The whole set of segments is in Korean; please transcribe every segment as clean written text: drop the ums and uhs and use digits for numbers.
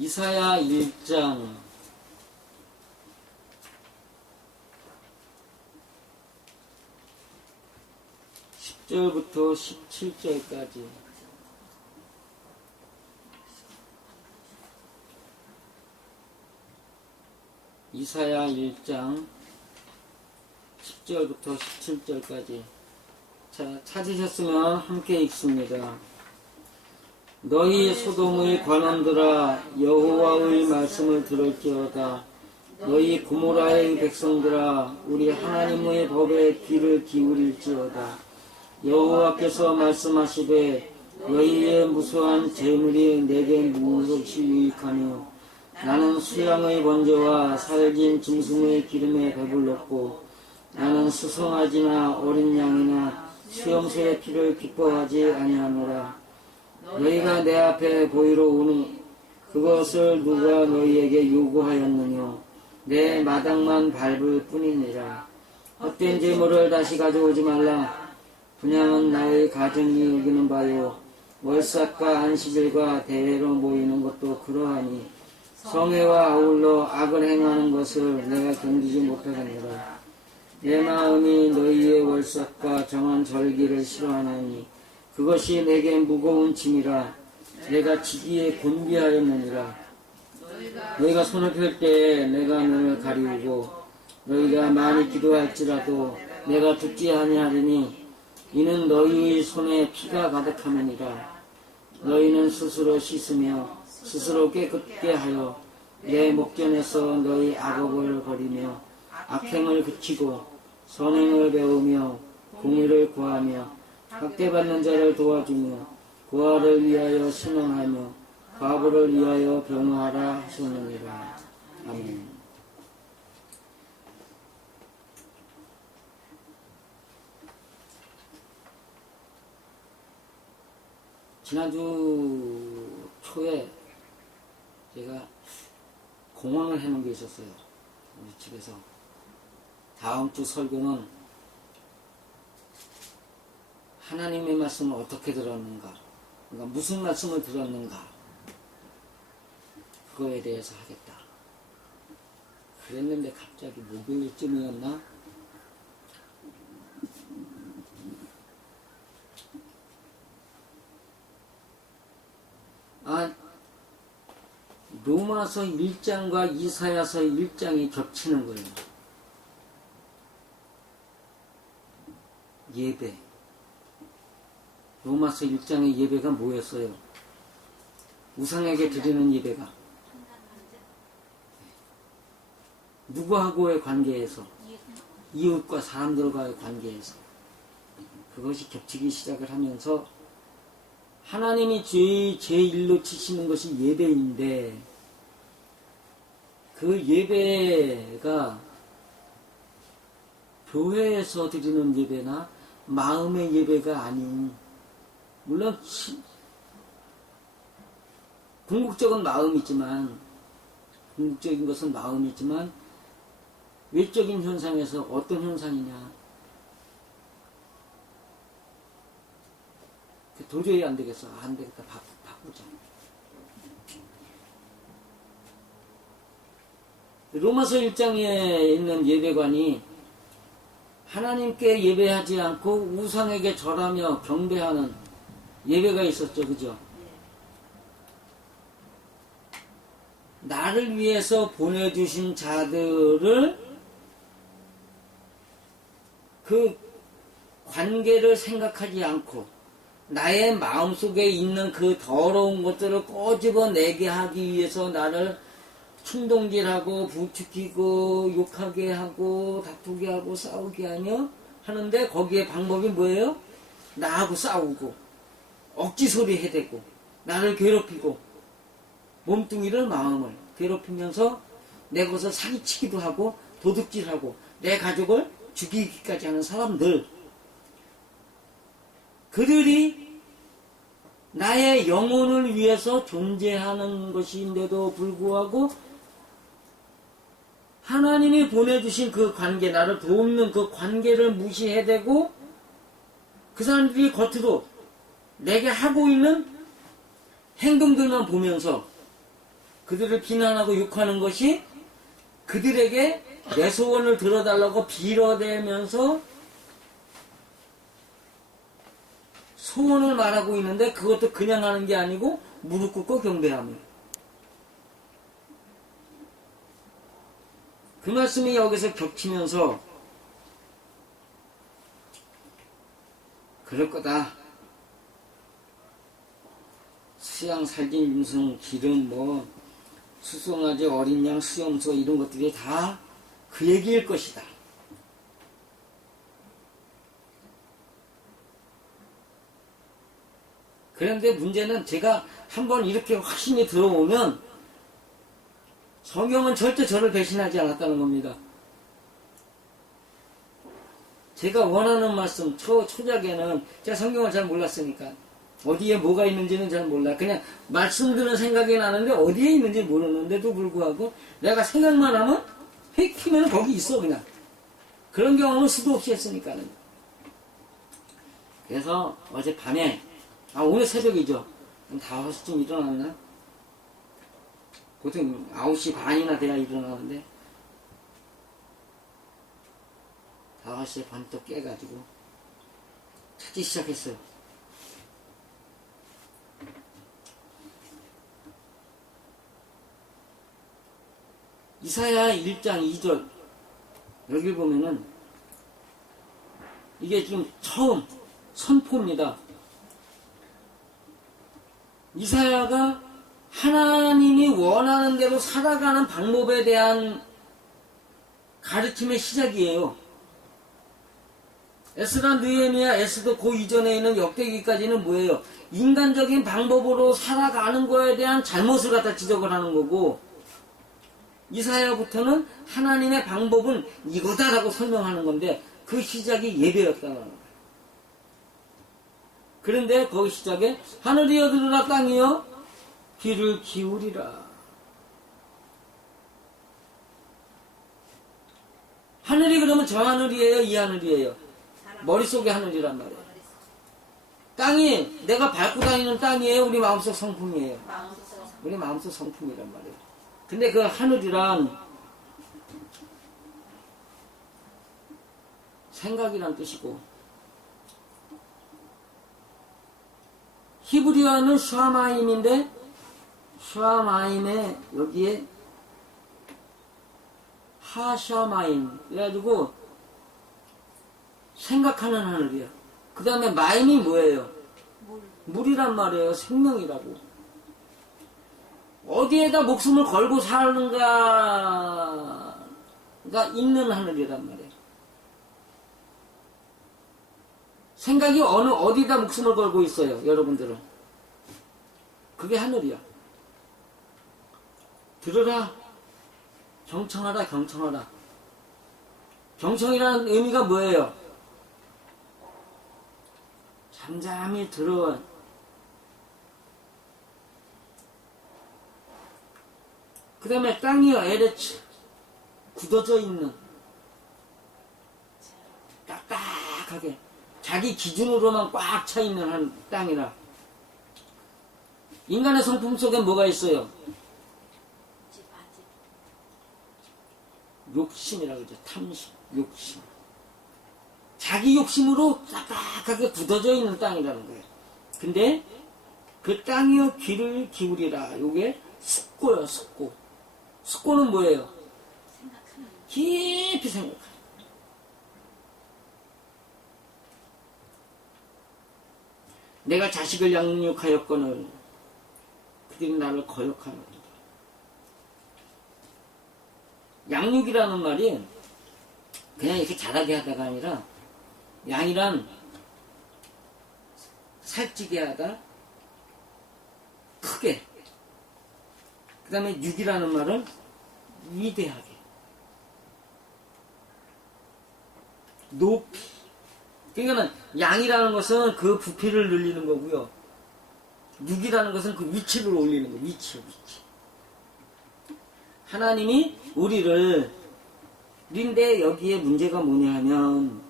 이사야 1장 10절부터 17절까지. 이사야 1장 10절부터 17절까지. 자, 찾으셨으면 함께 읽습니다. 너희 소돔의 관원들아, 여호와의 말씀을 들을지어다. 너희 고모라의 백성들아, 우리 하나님의 법에 귀를 기울일지어다. 여호와께서 말씀하시되, 너희의 무수한 재물이 내게 무엇이 유익하뇨. 나는 수양의 번제와 살진 짐승의 기름에 배불렀고, 나는 수송아지나 어린 양이나 수염소의 피를 기뻐하지 아니하노라. 너희가 내 앞에 보이러 오니 그것을 누가 너희에게 요구하였느뇨. 내 마당만 밟을 뿐이니라. 헛된 재물을 다시 가져오지 말라. 분향은 나의 가정이 여기는 바요. 월삭과 안식일과 대회로 모이는 것도 그러하니 성회와 아울러 악을 행하는 것을 내가 견디지 못하겠노라. 내 마음이 너희의 월삭과 정한 절기를 싫어하나니 그것이 내게 무거운 짐이라. 내가 지기에 곤비하였느니라. 너희가 손을 펼 때에 내가 눈을 가리우고 너희가 많이 기도할지라도 내가 듣지 아니하리니 이는 너희의 손에 피가 가득함이니라. 너희는 스스로 씻으며 스스로 깨끗게 하여 내 목전에서 너희 악업을 버리며 악행을 그치고 선행을 배우며 공의를 구하며 학대받는 자를 도와주며 고아를 위하여 신앙하며 과부를 위하여 병화하라 하셨느니라. 아멘. 지난주 초에 제가 공헌을 해놓은 게 있었어요. 우리 집에서. 다음 주 설교는 하나님의 말씀을 어떻게 들었는가, 그러니까 무슨 말씀을 들었는가, 그거에 대해서 하겠다. 그랬는데 갑자기 목요일쯤이었나? 로마서 1장과 이사야서 1장이 겹치는 거예요. 예배. 로마서 1장의 예배가 뭐였어요? 우상에게 드리는 예배가. 누구하고의 관계에서? 이웃과 사람들과의 관계에서. 그것이 겹치기 시작을 하면서 하나님이 제1로 치시는 것이 예배인데 그 예배가 교회에서 드리는 예배나 마음의 예배가 아닌, 물론 궁극적인 마음이지만, 궁극적인 것은 마음이지만 외적인 현상에서 어떤 현상이냐, 도저히 안 되겠어. 안 되겠다. 바꾸자. 로마서 1장에 있는 예배관이 하나님께 예배하지 않고 우상에게 절하며 경배하는 예배가 있었죠. 그죠? 나를 위해서 보내주신 자들을 그 관계를 생각하지 않고 나의 마음속에 있는 그 더러운 것들을 꼬집어내게 하기 위해서 나를 충동질하고 부추기고 욕하게 하고 다투게 하고 싸우게 하는데 거기에 방법이 뭐예요? 나하고 싸우고 억지 소리 해대고 나를 괴롭히고 몸뚱이를 마음을 괴롭히면서 내 것을 사기치기도 하고 도둑질하고 내 가족을 죽이기까지 하는 사람들, 그들이 나의 영혼을 위해서 존재하는 것인데도 불구하고 하나님이 보내주신 그 관계, 나를 돕는 그 관계를 무시해대고 그 사람들이 겉으로 내게 하고 있는 행동들만 보면서 그들을 비난하고 욕하는 것이 그들에게 내 소원을 들어달라고 빌어대면서 소원을 말하고 있는데 그것도 그냥 하는 게 아니고 무릎 꿇고 경배하며. 그 말씀이 여기서 겹치면서 그럴 거다. 수양, 살진, 임승, 기름, 수송아지, 어린 양, 수염소 이런 것들이 다 그 얘기일 것이다. 그런데 문제는 제가 한번 이렇게 확신이 들어오면 성경은 절대 저를 배신하지 않았다는 겁니다. 제가 원하는 말씀, 초작에는 제가 성경을 잘 몰랐으니까 어디에 뭐가 있는지는 잘 몰라. 그냥 말씀 드는 생각이 나는데 어디에 있는지 모르는데도 불구하고 내가 생각만 하면 휙 튀면 거기 있어 그냥. 그런 경험은 수도 없이 했으니까는. 그래서 어젯밤에 오늘 새벽이죠. 5시쯤 일어났나? 보통 9시 반이나 돼야 일어나는데 5시에 반떡 깨가지고 찾기 시작했어요. 이사야 1장 2절 여기 보면은 이게 지금 처음 선포입니다. 이사야가 하나님이 원하는 대로 살아가는 방법에 대한 가르침의 시작이에요. 에스라, 느헤미야, 에스더 그 이전에 있는 역대기까지는 뭐예요? 인간적인 방법으로 살아가는 거에 대한 잘못을 갖다 지적을 하는 거고, 이사야부터는 하나님의 방법은 이거다라고 설명하는 건데 그 시작이 예배였다는 거예요. 그런데 거기 시작에 하늘이여 들으라 땅이여 귀를 기울이라. 하늘이 그러면 저 하늘이에요? 이 하늘이에요? 머릿속에 하늘이란 말이에요. 땅이 내가 밟고 다니는 땅이에요? 우리 마음속 성품이에요? 우리 마음속 성품이란 말이에요. 근데 그 하늘이란 생각이란 뜻이고, 히브리어는 샤마임인데 샤마임에 여기에 하샤마임 그래가지고 생각하는 하늘이야. 그 다음에 마임이 뭐예요? 물이란 말이에요. 생명이라고. 어디에다 목숨을 걸고 사는가가 있는 하늘이란 말이에요. 생각이 어디다 목숨을 걸고 있어요, 여러분들은? 그게 하늘이야. 들으라. 경청하라, 경청하라. 경청이라는 의미가 뭐예요? 잠잠히 들어. 그 다음에 땅이요, 에레츠. 굳어져 있는. 딱딱하게. 자기 기준으로만 꽉 차 있는 한 땅이라. 인간의 성품 속에 뭐가 있어요? 욕심이라고 그러죠. 탐심, 욕심. 자기 욕심으로 딱딱하게 굳어져 있는 땅이라는 거예요. 근데 그 땅이요 귀를 기울이라. 요게 숙고요, 숙고. 숙고는 뭐예요? 깊이 생각하는. 내가 자식을 양육하였거늘 그들이 나를 거역하노라. 양육이라는 말이 그냥 이렇게 자라게 하다가 아니라, 양이란 살찌게 하다, 크게. 그 다음에 육이라는 말은 위대하게, 높이. 그러니까 양이라는 것은 그 부피를 늘리는 거고요. 육이라는 것은 그 위치를 올리는 거예요. 위치. 하나님이 우리를, 근데 여기에 문제가 뭐냐 하면,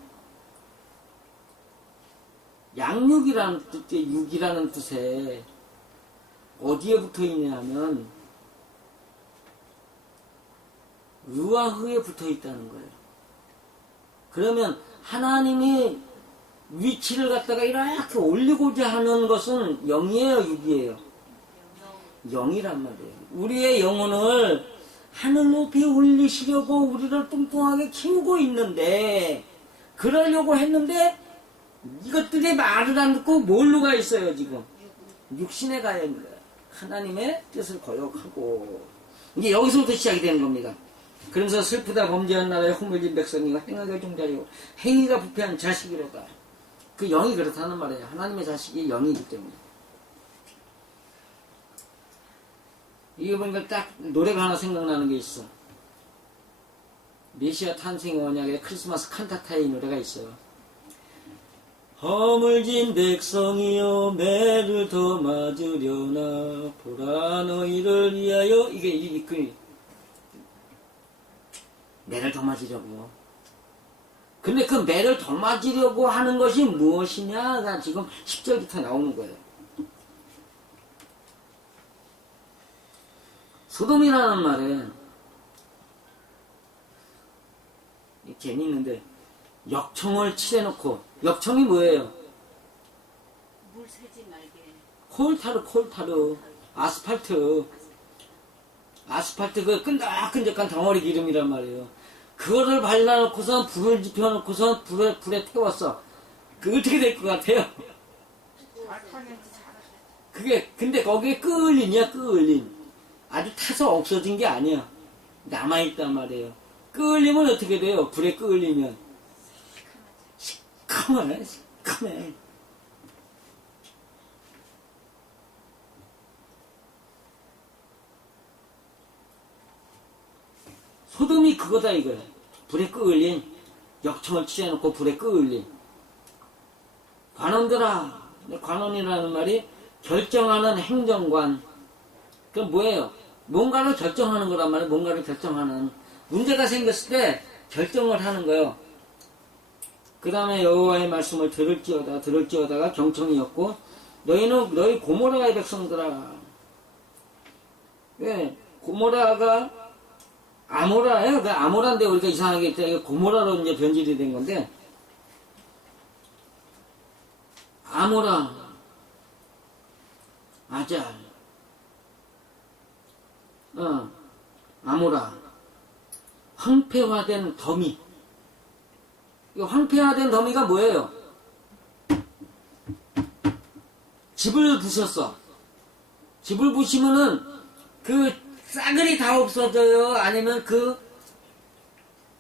양육이라는 뜻의 육이라는 뜻에 어디에 붙어 있냐 하면, 유와 흑에 붙어 있다는 거예요. 그러면 하나님이 위치를 갖다가 이렇게 올리고자 하는 것은 영이에요, 육이에요? 영이란 말이에요. 우리의 영혼을 하늘 높이 올리시려고 우리를 뚱뚱하게 키우고 있는데, 그러려고 했는데 이것들이 말을 안 듣고 뭘로 가 있어요, 지금? 육신에 가 있는 거예요. 하나님의 뜻을 거역하고. 이제 여기서부터 시작이 되는 겁니다. 그러면서 슬프다 범죄한 나라의 허물진 백성이가 행하게 종자리고 행위가 부패한 자식이로다. 그 영이 그렇다는 말이에요. 하나님의 자식이 영이기 때문에. 이게 보니까 딱 노래가 하나 생각나는 게 있어. 메시아 탄생의 언약에 크리스마스 칸타타의 노래가 있어요. 허물진 백성이여 매를 더 맞으려나 보라 너희를 위하여. 이게 매를 더 맞으려고. 근데 그 매를 더 맞으려고 하는 것이 무엇이냐가 지금 10절부터 나오는 거예요. 소돔이라는 말에 재미있는데 역청을 칠해놓고, 역청이 뭐예요? 물 새지 말게. 콜타르 아스팔트 그 끈적끈적한 덩어리 기름이란 말이에요. 그거를 발라놓고서 불을 지펴놓고서 불에 태웠어. 그 어떻게 될 것 같아요? 근데 거기에 끓림이야, 끓림. 아주 타서 없어진 게 아니야. 남아있단 말이에요. 끓림은 어떻게 돼요? 불에 끓리면 시커매. 소돔이 그거다 이거야. 불에 끓린, 역청을 칠해놓고 불에 끓린. 관원들아. 관원이라는 말이 결정하는 행정관. 그럼 뭐예요? 뭔가를 결정하는 거란 말이에요. 뭔가를 결정하는. 문제가 생겼을 때 결정을 하는 거예요. 그 다음에 여호와의 말씀을 들을지어다가 경청이었고, 너희 고모라의 백성들아. 왜? 고모라가 아모라예요. 그 아모라인데 우리가 이상하게 있다. 고모라로 이제 변질이 된 건데, 아모라, 아잘, 아모라, 황폐화된 더미. 이 황폐화된 더미가 뭐예요? 집을 부셨어. 집을 부시면은 그 싸그리 다 없어져요? 아니면 그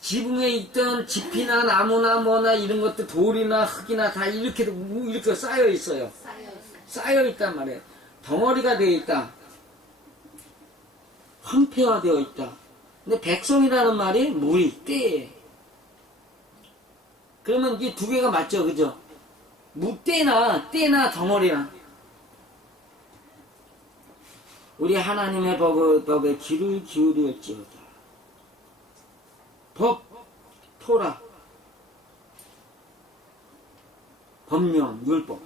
지붕에 있던 집이나 나무나 뭐나 이런 것들, 돌이나 흙이나 다 이렇게 쌓여 있어요. 쌓여 있단 말이에요. 덩어리가 되어 있다. 황폐화되어 있다. 근데 백성이라는 말이 물이, 때에. 그러면 이게 두 개가 맞죠, 그죠? 때나 덩어리나. 우리 하나님의 법에 귀를 기울일지어다. 법, 토라, 법령, 율법.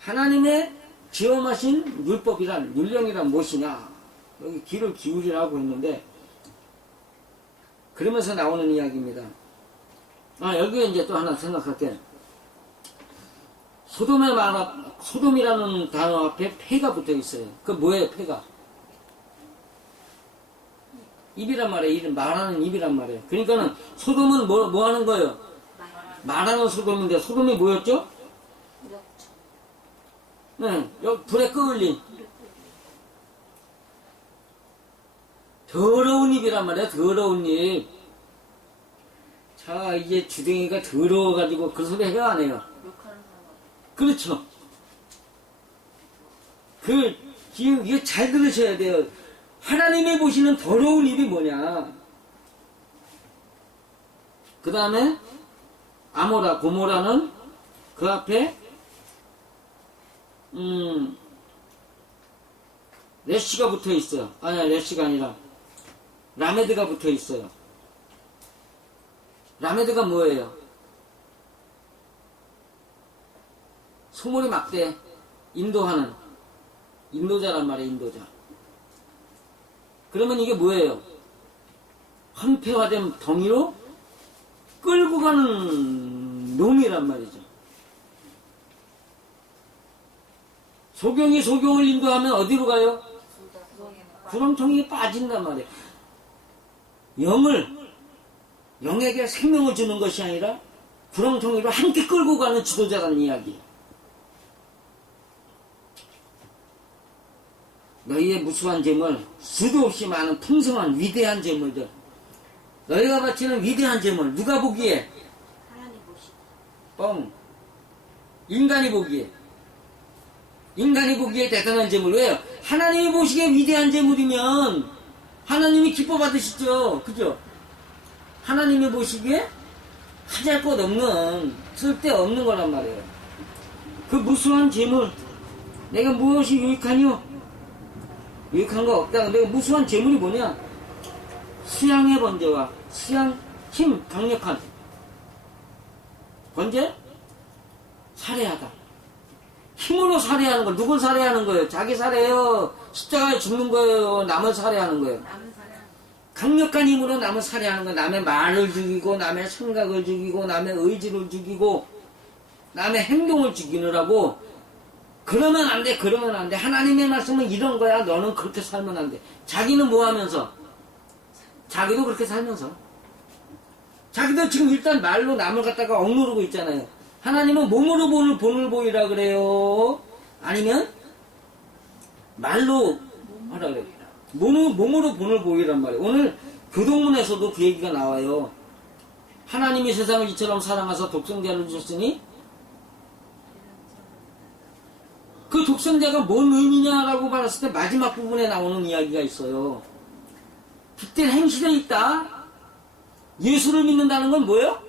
하나님의 지엄하신 율법이란, 율령이란 무엇이냐? 여기 귀를 기울이라고 했는데, 그러면서 나오는 이야기입니다. 여기에 이제 또 하나 생각할게. 소돔이라는 단어 앞에 폐가 붙어 있어요. 그 뭐예요, 폐가? 입이란 말이에요. 말하는 입이란 말이에요. 그러니까는 소돔은 뭐 하는 거예요? 말하는 소돔인데, 소돔이 뭐였죠? 네, 여기 불에 끓린. 더러운 입이란 말이에요. 더러운 입. 자, 이제 주댕이가 더러워가지고 그 소리 해요, 안 해요? 그렇죠. 이거 잘 들으셔야 돼요. 하나님이 보시는 더러운 입이 뭐냐. 그 다음에 아모라, 고모라는 그 앞에 레시가 붙어 있어요. 아니야, 레시가 아니라 라메드가 붙어 있어요. 라메드가 뭐예요? 소몰이 막대, 인도하는, 인도자란 말이에요, 인도자. 그러면 이게 뭐예요? 황폐화된 덩이로 끌고 가는 놈이란 말이죠. 소경이 소경을 인도하면 어디로 가요? 구렁텅이에 빠진단 말이에요. 영에게 생명을 주는 것이 아니라 구렁텅이로 함께 끌고 가는 지도자라는 이야기. 너희의 무수한 재물, 수도 없이 많은 풍성한 위대한 재물들, 너희가 바치는 위대한 재물, 누가 보기에? 하나님 보시고 뻥. 인간이 보기에 대단한 재물. 왜요? 하나님이 보시기에 위대한 재물이면 하나님이 기뻐 받으시죠. 그죠? 하나님이 보시기에 하잘 것 없는, 쓸데없는 거란 말이에요. 그 무수한 재물, 내가 무엇이 유익하뇨? 유익한 거 없다. 내가 무수한 재물이 뭐냐? 수양의 번제와 수양 힘 강력한 번제? 살해하다. 힘으로 살해하는 거. 누굴 살해하는 거예요? 자기 살해요. 십자가에 죽는 거예요. 남을 살해하는 거예요. 남은 사람 강력한 힘으로 남을 살해하는 거예요. 남의 말을 죽이고, 남의 생각을 죽이고, 남의 의지를 죽이고, 남의 행동을 죽이느라고. 그러면 안 돼, 그러면 안 돼. 하나님의 말씀은 이런 거야. 너는 그렇게 살면 안 돼. 자기는 뭐 하면서? 자기도 그렇게 살면서. 자기도 지금 일단 말로 남을 갖다가 억누르고 있잖아요. 하나님은 몸으로 본을 보이라 그래요? 아니면 말로 하라 그래요? 몸으로 본을 보이란 말이에요. 오늘 교동문에서도 그 얘기가 나와요. 하나님이 세상을 이처럼 사랑하사 독생자를 주셨으니 그 독생자가 뭔 의미냐라고 말했을 때 마지막 부분에 나오는 이야기가 있어요. 빗된 행실에 있다. 예수를 믿는다는 건 뭐예요?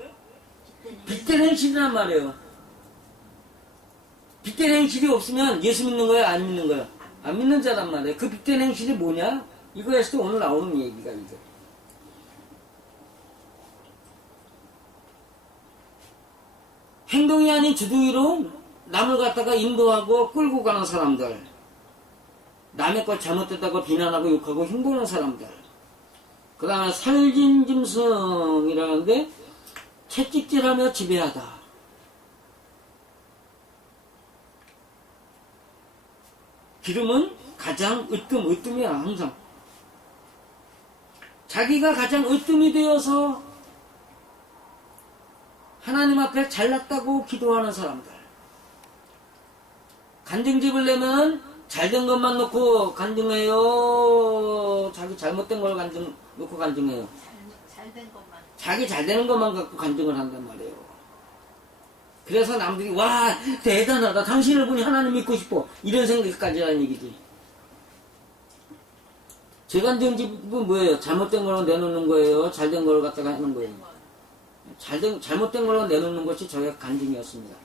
빗된 행실이란 말이에요. 빗된 행실이 없으면 예수 믿는 거야, 안 믿는 거야? 안 믿는 자란 말이에요. 그 빗된 행실이 뭐냐? 이거에서 오늘 나오는 얘기가 이거. 행동이 아닌 주둥이로 남을 갖다가 인도하고 끌고 가는 사람들, 남의 것 잘못됐다고 비난하고 욕하고 흉보는 사람들, 그 다음에 살진짐승이라는데 채찍질하며 지배하다. 기름은 가장 으뜸이야. 항상 자기가 가장 으뜸이 되어서 하나님 앞에 잘났다고 기도하는 사람들, 간증집을 내면 잘된 것만 놓고 간증해요. 자기 잘못된 걸 놓고 간증해요. 잘된 것만 자기 잘 되는 것만 갖고 간증을 한단 말이에요. 그래서 남들이 와 대단하다. 당신을 보니 하나님 믿고 싶어. 이런 생각까지 하는 얘기지. 제 간증집은 뭐예요? 잘못된 걸 내놓는 거예요? 잘된 걸 갖다가 하는 거예요? 잘못된 걸 내놓는 것이 저의 간증이었습니다.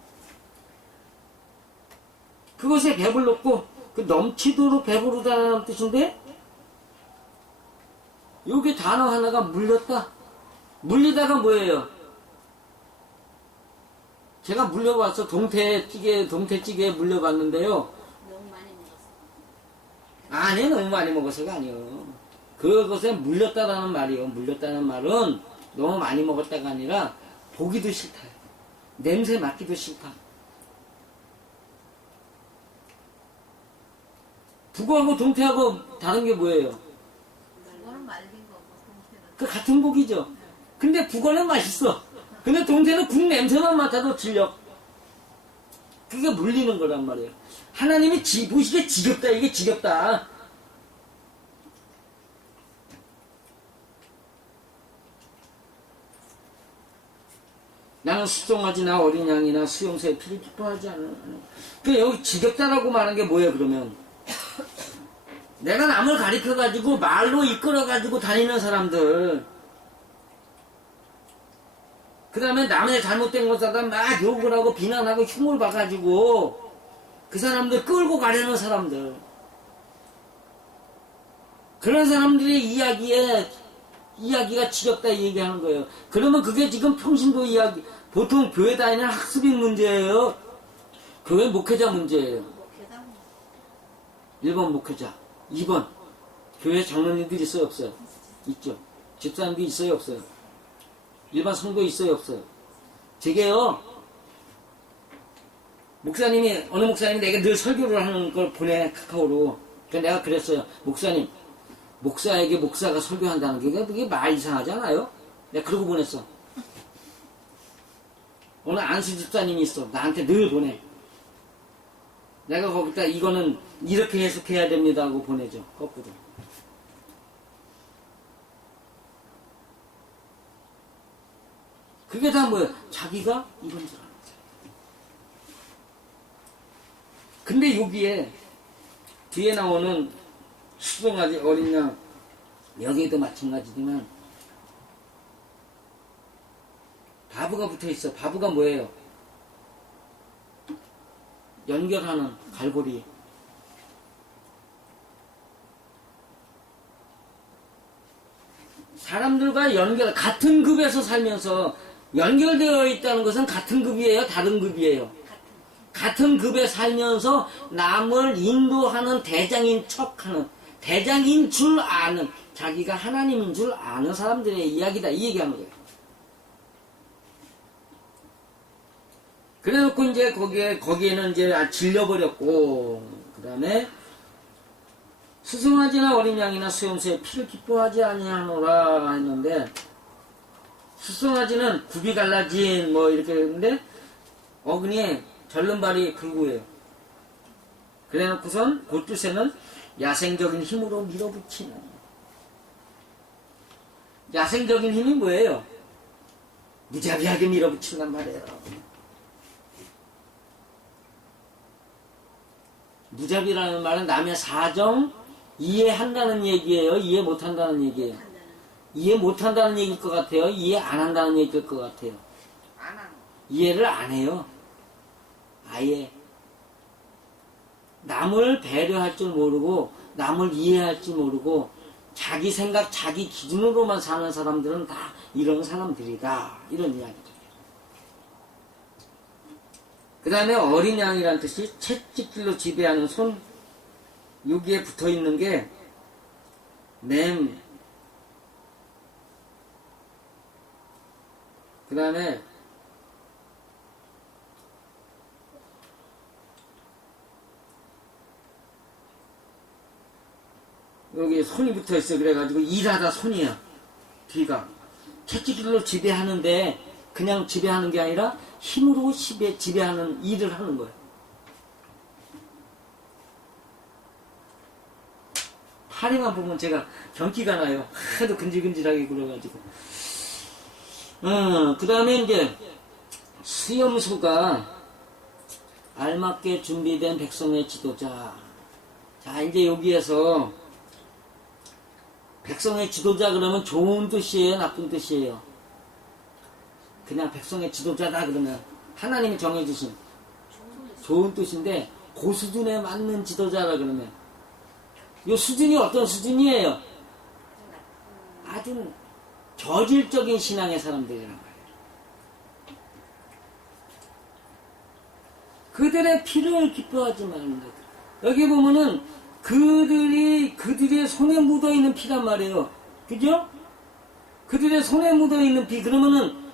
그것에 배불렀고 그 넘치도록 배부르다는 뜻인데 여기 단어 하나가 물렸다. 물리다가 뭐예요? 제가 물려봤어. 동태찌개에 물려봤는데요. 너무 많이 먹었어. 아니, 너무 많이 먹어서가 아니에요. 그것에 물렸다라는 말이에요. 물렸다는 말은 너무 많이 먹었다가 아니라 보기도 싫다. 냄새 맡기도 싫다. 북어하고 동태하고 다른 게 뭐예요? 그거는 말린 거고 동태는 그 같은 고기죠. 근데 북어는 맛있어. 근데 동태는 국 냄새만 맡아도 질려. 그게 물리는 거란 말이에요. 하나님이 보시기에 지겹다. 이게 지겹다. 나는 수송아지나 어린 양이나 수용소에 피를 기뻐하지 않는. 그 여기 지겹다라고 말하는 게 뭐예요 그러면? 내가 남을 가리켜가지고 말로 이끌어가지고 다니는 사람들, 그 다음에 남의 잘못된 것에다 막 욕을 하고 비난하고 흉을 봐가지고 그 사람들 끌고 가려는 사람들, 그런 사람들의 이야기가 지겹다 얘기하는 거예요. 그러면 그게 지금 평신도 이야기, 보통 교회 다니는 학습인 문제예요. 교회 목회자 문제예요. 목회자 1번 목회자, 2번 교회 장로님들 있어요 없어요? 있죠. 집사님도 있어요, 없어요? 일반 성도 있어요, 없어요? 제게요, 목사님이, 어느 목사님이 내가 늘 설교를 하는 걸 보내, 카카오로. 그래서 내가 그랬어요. 목사님, 목사에게 목사가 설교한다는 게 그게 말 이상하지 않아요? 내가 그러고 보냈어. 어느 안수 집사님이 있어. 나한테 늘 보내. 내가 거기다 이거는 이렇게 해석해야 됩니다 하고 보내죠. 거꾸로. 그게 다 뭐예요? 자기가 이런 줄 아는 거죠. 근데 여기에 뒤에 나오는 수송아지 어린 양 여기에도 마찬가지지만 바보가 붙어있어. 바보가 뭐예요? 연결하는 갈고리. 사람들과 같은 급에서 살면서 연결되어 있다는 것은 같은 급이에요? 다른 급이에요? 같은 급에 살면서 남을 인도하는 대장인 척하는, 대장인 줄 아는, 자기가 하나님인 줄 아는 사람들의 이야기다. 이 얘기하는 거예요. 그래 놓고 이제 거기에는 이제 질려버렸고, 그 다음에 수송아지나 어린 양이나 수염소의 피를 기뻐하지 아니하노라 했는데, 수송아지는 굽이 갈라진 뭐 이렇게 했는데, 어근이 절름발이 불구예요. 그래 놓고선 골두새는 야생적인 힘으로 밀어붙이는. 야생적인 힘이 뭐예요? 무자비하게 밀어붙인단 말이에요. 무자비라는 말은 남의 사정 이해한다는 얘기예요? 이해 못한다는 얘기예요? 이해 못한다는 얘기일 것 같아요? 이해 안 한다는 얘기일 것 같아요? 이해를 안 해요. 아예. 남을 배려할 줄 모르고 남을 이해할 줄 모르고 자기 생각 자기 기준으로만 사는 사람들은 다 이런 사람들이다. 이런 이야기죠. 그 다음에 어린 양이란 뜻이 채찍질로 지배하는 손. 여기에 붙어있는 게 맴. 그 다음에 여기 손이 붙어있어. 그래가지고 일하다 손이야. 뒤가 채찍질로 지배하는데 그냥 지배하는 게 아니라 힘으로 지배하는 일을 하는 거예요. 파리만 보면 제가 경기가 나요. 하도 근질근질하게 굴어가지고. 그 다음에 이제 수염소가 알맞게 준비된 백성의 지도자. 자, 이제 여기에서 백성의 지도자 그러면 좋은 뜻이에요? 나쁜 뜻이에요? 그냥 백성의 지도자다 그러면 하나님이 정해주신 좋은 뜻인데 그 수준에 맞는 지도자라 그러면 이 수준이 어떤 수준이에요? 아주 저질적인 신앙의 사람들이란 말이에요. 그들의 피를 기뻐하지 말는 것. 여기 보면은 그들의 손에 묻어있는 피란 말이에요. 그죠? 그들의 손에 묻어있는 피. 그러면은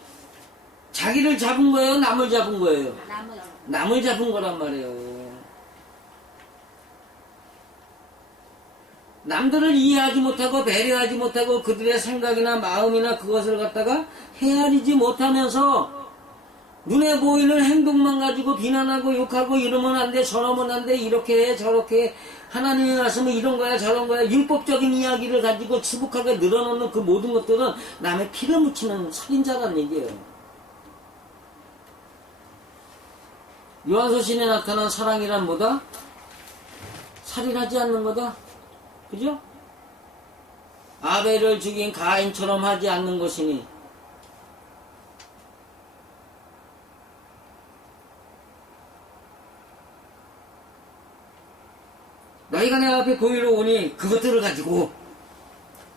자기를 잡은 거예요? 남을 잡은 거예요? 남을 잡은 거란 말이에요. 남들을 이해하지 못하고 배려하지 못하고 그들의 생각이나 마음이나 그것을 갖다가 헤아리지 못하면서 눈에 보이는 행동만 가지고 비난하고 욕하고 이러면 안 돼, 저러면 안 돼, 이렇게 해, 저렇게 해. 하나님이 말씀은 이런 거야, 저런 거야. 율법적인 이야기를 가지고 수북하게 늘어놓는 그 모든 것들은 남의 피를 묻히는 살인자란 얘기예요. 요한서신에 나타난 사랑이란 뭐다? 살인하지 않는 거다. 그죠? 아벨을 죽인 가인처럼 하지 않는 것이니. 너희가 내 앞에 보이러 오니 그것들을 가지고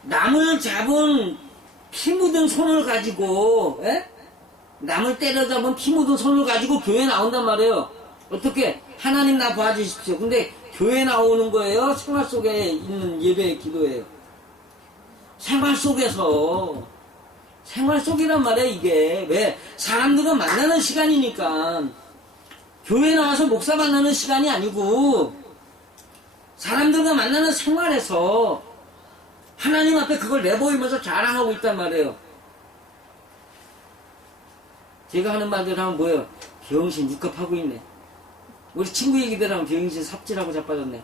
남을 잡은 피 묻은 손을 가지고 남을 때려잡은 피 묻은 손을 가지고 교회 나온단 말이에요. 어떻게? 하나님 나 봐주십시오. 근데 교회 나오는 거예요? 생활 속에 있는 예배 기도예요. 생활 속이란 말이야, 이게. 왜? 사람들은 만나는 시간이니까. 교회 나와서 목사 만나는 시간이 아니고, 사람들과 만나는 생활에서 하나님 앞에 그걸 내보이면서 자랑하고 있단 말이에요. 제가 하는 말대로 하면 뭐예요? 병신 육갑하고 있네. 우리 친구 얘기대로 하면 병신 삽질하고 자빠졌네.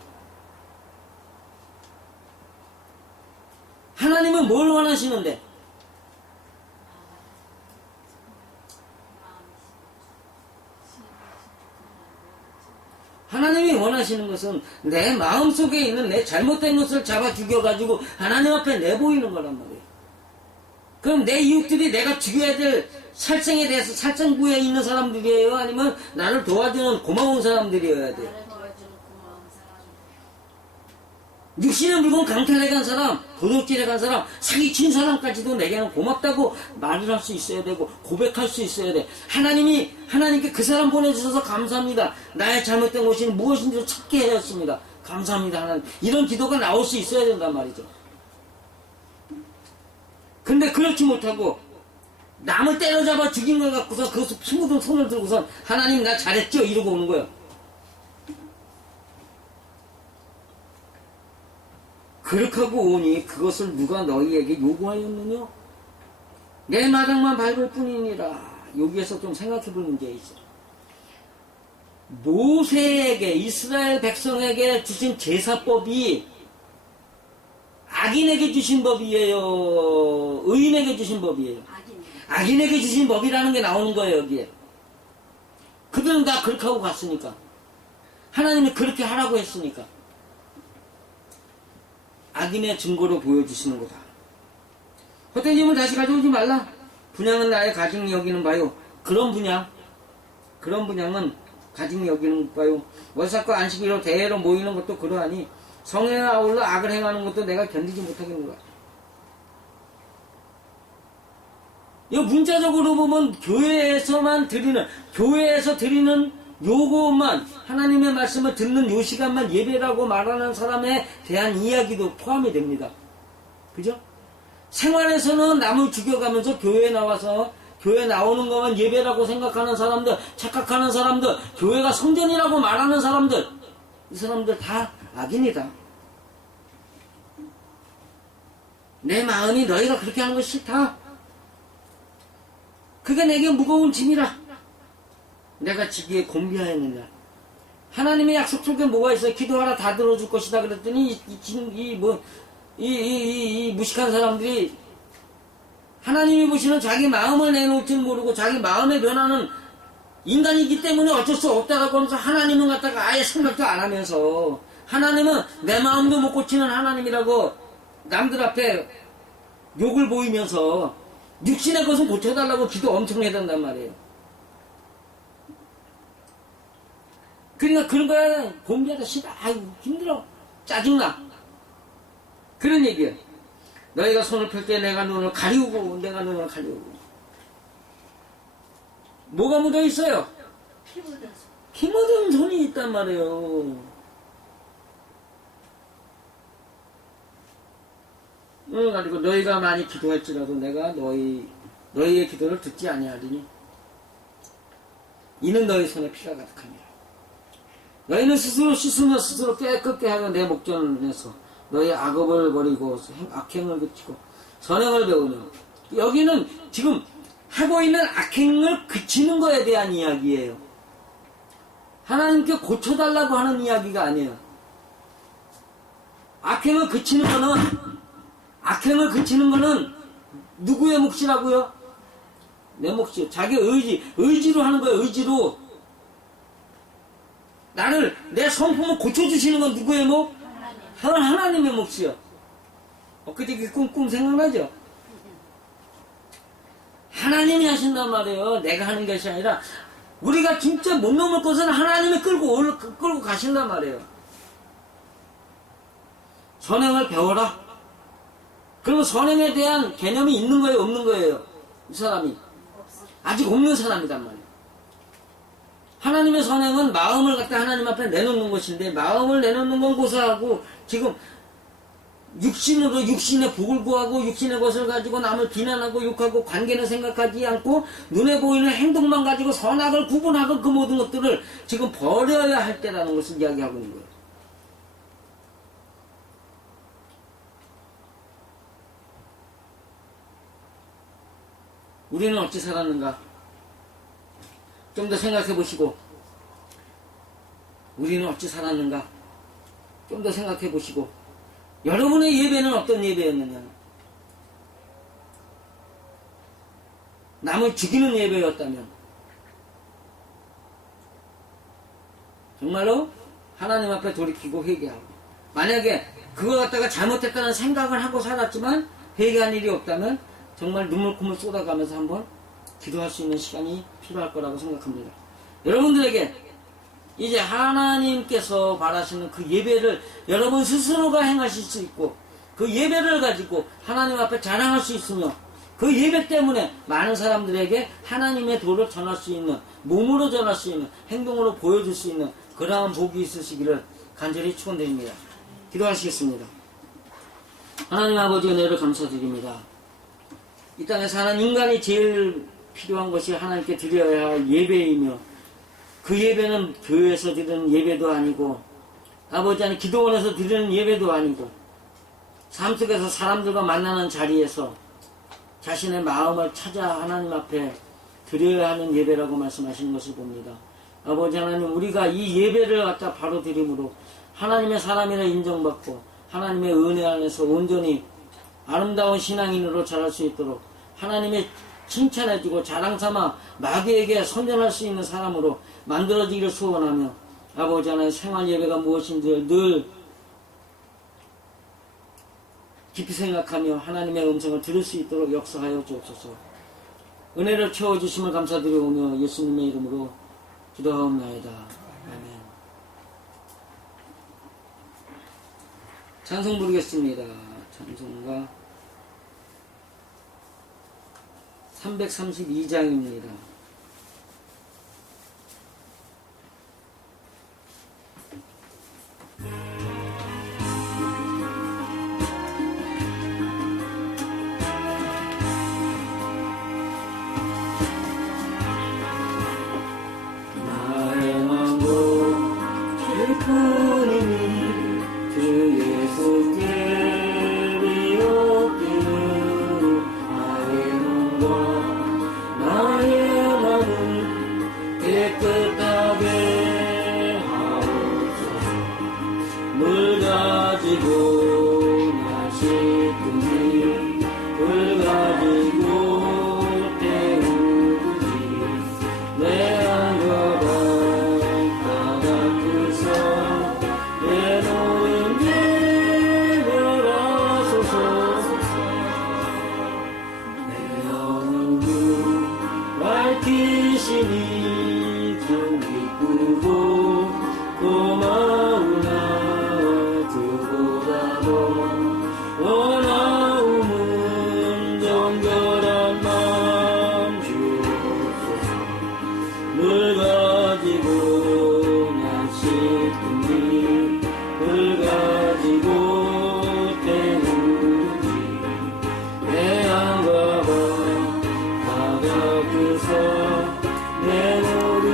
하나님은 뭘 원하시는데? 하나님이 원하시는 것은 내 마음속에 있는 내 잘못된 것을 잡아 죽여가지고 하나님 앞에 내보이는 거란 말이에요. 그럼 내 이웃들이 내가 죽여야 될 살생에 대해서 살생부에 있는 사람들이에요? 아니면 나를 도와주는 고마운 사람들이어야 돼요? 나를 도와주는 고마운 사람. 육신의 물건 강탈해 간 사람, 도둑질해 간 사람, 사기친 사람까지도 내게는 고맙다고 말을 할 수 있어야 되고 고백할 수 있어야 돼. 하나님께 그 사람 보내주셔서 감사합니다. 나의 잘못된 것이 무엇인지 찾게 하였습니다. 감사합니다, 하나님. 이런 기도가 나올 수 있어야 된단 말이죠. 근데 그렇지 못하고 남을 때려잡아 죽인 걸 갖고서 그 피 묻은 손을 들고서 하나님 나 잘했죠? 이러고 오는 거예요. 그렇게 하고 오니 그것을 누가 너희에게 요구하였느냐? 내 마당만 밟을 뿐이니라. 여기에서 좀 생각해 볼 문제가 있어요. 모세에게, 이스라엘 백성에게 주신 제사법이 악인에게 주신 법이에요? 의인에게 주신 법이에요? 악인에게 주신 법이라는 게 나오는 거예요, 여기에. 그들은 다 그렇게 하고 갔으니까. 하나님이 그렇게 하라고 했으니까. 악인의 증거로 보여주시는 거다. 헛된 짐을 다시 가져오지 말라. 분양은 나의 가증 여기는 바요. 그런 분양은 가증 여기는 바요. 월삭과 안식일로 대회로 모이는 것도 그러하니 성에 아울러 악을 행하는 것도 내가 견디지 못하겠노라. 이 문자적으로 보면 교회에서 드리는 요것만, 하나님의 말씀을 듣는 요 시간만 예배라고 말하는 사람에 대한 이야기도 포함이 됩니다. 그죠? 생활에서는 남을 죽여가면서 교회에 나와서 교회 나오는 것만 예배라고 생각하는 사람들, 착각하는 사람들, 교회가 성전이라고 말하는 사람들, 이 사람들 다 악인이다. 내 마음이 너희가 그렇게 하는 것이 싫다. 그게 내게 무거운 짐이라. 내가 지기에 곤비하였느냐. 하나님의 약속 속에 뭐가 있어요? 기도하라 다 들어줄 것이다 그랬더니 이 무식한 사람들이 하나님이 보시는 자기 마음을 내놓을 줄 모르고 자기 마음의 변화는 인간이기 때문에 어쩔 수 없다라고 하면서 하나님은 갖다가 아예 생각도 안 하면서 하나님은 내 마음도 못 고치는 하나님이라고 남들 앞에 욕을 보이면서 육신의 것은 고쳐달라고 기도 엄청 해야 된단 말이에요. 그러니까 그런 거야. 곤비하다 싫어. 아이고 힘들어. 짜증나. 그런 얘기야. 너희가 손을 펼 때 내가 눈을 가리우고 내가 눈을 가리우고. 뭐가 묻어 있어요? 피 묻은 손이 있단 말이에요. 그리고 너희가 많이 기도할지라도 내가 너희의 기도를 듣지 아니하리니 이는 너희 손에 피가 가득하니라. 너희는 스스로 씻으며 스스로 깨끗게 하여 내 목전을 내서 너희 악업을 버리고 악행을 그치고 선행을 배우며. 여기는 지금 하고 있는 악행을 그치는 거에 대한 이야기예요. 하나님께 고쳐달라고 하는 이야기가 아니에요. 악행을 그치는 거는 누구의 몫이라고요? 내 몫이요. 자기 의지로 하는 거예요. 의지로. 내 성품을 고쳐주시는 건 누구의 몫? 하나님의 몫이요. 엊그제 그 꿈 생각나죠? 하나님이 하신단 말이에요. 내가 하는 것이 아니라 우리가 진짜 못 넘을 것은 하나님이 끌고 가신단 말이에요. 선행을 배워라. 그리고 선행에 대한 개념이 있는 거예요? 없는 거예요? 이 사람이 아직 없는 사람이단 말이에요. 하나님의 선행은 마음을 갖다 하나님 앞에 내놓는 것인데 마음을 내놓는 건 고사하고 지금 육신으로 육신의 복을 구하고 육신의 것을 가지고 남을 비난하고 욕하고 관계는 생각하지 않고 눈에 보이는 행동만 가지고 선악을 구분하고 그 모든 것들을 지금 버려야 할 때라는 것을 이야기하고 있는 거예요. 우리는 어찌 살았는가? 좀 더 생각해 보시고, 우리는 어찌 살았는가? 좀 더 생각해 보시고, 여러분의 예배는 어떤 예배였느냐? 남을 죽이는 예배였다면, 정말로 하나님 앞에 돌이키고 회개하고, 만약에 그거 갖다가 잘못했다는 생각을 하고 살았지만 회개한 일이 없다면 정말 눈물콧물 쏟아가면서 한번 기도할 수 있는 시간이 필요할 거라고 생각합니다. 여러분들에게 이제 하나님께서 바라시는 그 예배를 여러분 스스로가 행하실 수 있고, 그 예배를 가지고 하나님 앞에 자랑할 수 있으며, 그 예배 때문에 많은 사람들에게 하나님의 도를 전할 수 있는, 몸으로 전할 수 있는, 행동으로 보여줄 수 있는 그러한 복이 있으시기를 간절히 축원드립니다. 기도하시겠습니다. 하나님 아버지 은혜를 감사드립니다. 이 땅에 사는 인간이 제일 필요한 것이 하나님께 드려야 할 예배이며, 그 예배는 교회에서 드리는 예배도 아니고, 아버지 하나님 기도원에서 드리는 예배도 아니고, 삶 속에서 사람들과 만나는 자리에서 자신의 마음을 찾아 하나님 앞에 드려야 하는 예배라고 말씀하시는 것을 봅니다. 아버지 하나님, 우리가 이 예배를 갖다 바로 드림으로 하나님의 사람이라 인정받고 하나님의 은혜 안에서 온전히 아름다운 신앙인으로 자랄 수 있도록 하나님의 칭찬해주고 자랑삼아 마귀에게 선전할 수 있는 사람으로 만들어지기를 소원하며, 아버지 하나님 생활 예배가 무엇인지 늘 깊이 생각하며 하나님의 음성을 들을 수 있도록 역사하여 주옵소서. 은혜를 채워주심을 감사드리오며 예수님의 이름으로 기도하옵나이다. 아멘. 찬송 부르겠습니다. 찬송가 332장입니다. 나의 마음도 슬프니 주 예수께 비옵기를, 나의 눈과 나의 마음을 깨끗하게 하옵소서. 물 가지고 나 씻으니 물 가지고 태우지, 내 안과 다 닦으사 내 노름 제별하소서. 내 영혼 주 밝히시니 좀 기쁘고 고마우나 그보다도 원하움은 정결한 마음 주옵소서. 물 가지고 나 씻으니 물 가지고 태우지, 내 안과 다 닦으사 내 노름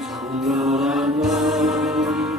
정결한 마음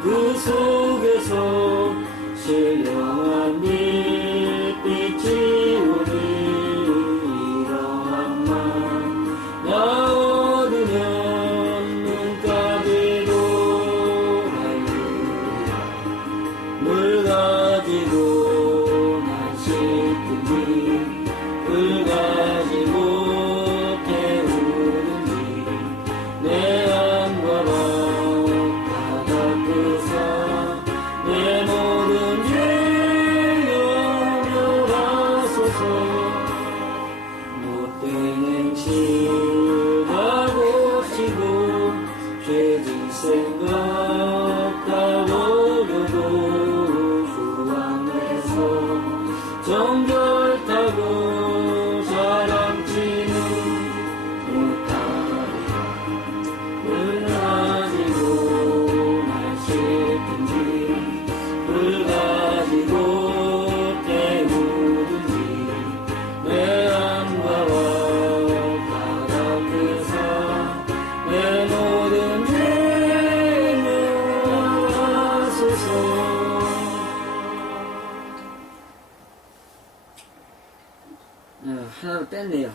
뗐네요.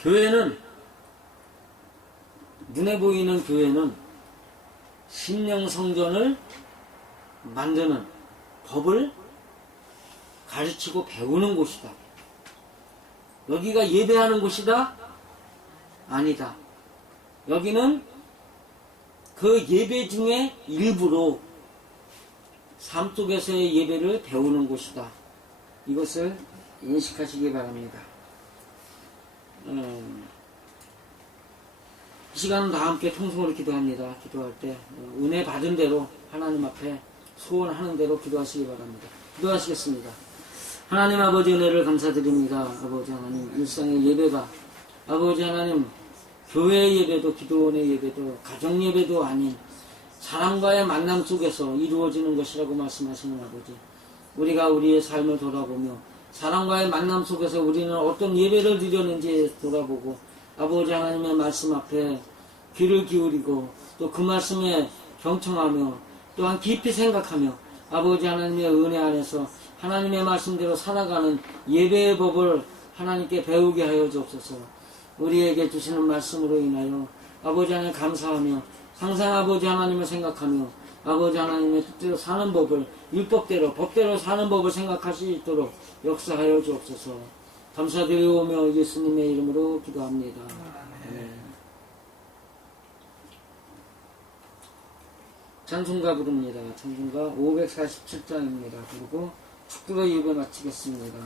교회는, 눈에 보이는 교회는 심령 성전을 만드는 법을 가르치고 배우는 곳이다. 여기가 예배하는 곳이다? 아니다. 여기는 그 예배 중에 일부로 삶 속에서의 예배를 배우는 곳이다. 이것을 인식하시기 바랍니다. 이 시간은 다 함께 통성으로 기도합니다. 기도할 때 은혜 받은 대로 하나님 앞에 소원하는 대로 기도하시기 바랍니다. 기도하시겠습니다. 하나님 아버지 은혜를 감사드립니다. 아버지 하나님 일상의 예배가 아버지 하나님 교회 예배도 기도원의 예배도 가정 예배도 아닌 사랑과의 만남 속에서 이루어지는 것이라고 말씀하시는 아버지, 우리가 우리의 삶을 돌아보며 사랑과의 만남 속에서 우리는 어떤 예배를 드렸는지 돌아보고 아버지 하나님의 말씀 앞에 귀를 기울이고 또 그 말씀에 경청하며 또한 깊이 생각하며 아버지 하나님의 은혜 안에서 하나님의 말씀대로 살아가는 예배의 법을 하나님께 배우게 하여 주옵소서. 우리에게 주시는 말씀으로 인하여 아버지 하나님 감사하며 항상 아버지 하나님을 생각하며 아버지 하나님의 뜻대로 사는 법을 율법대로 법대로 사는 법을 생각할 수 있도록 역사하여 주옵소서. 감사드리오며 예수님의 이름으로 기도합니다. 아멘. 찬송가 부릅니다. 찬송가 547장입니다. 그리고 축구로 예배 마치겠습니다.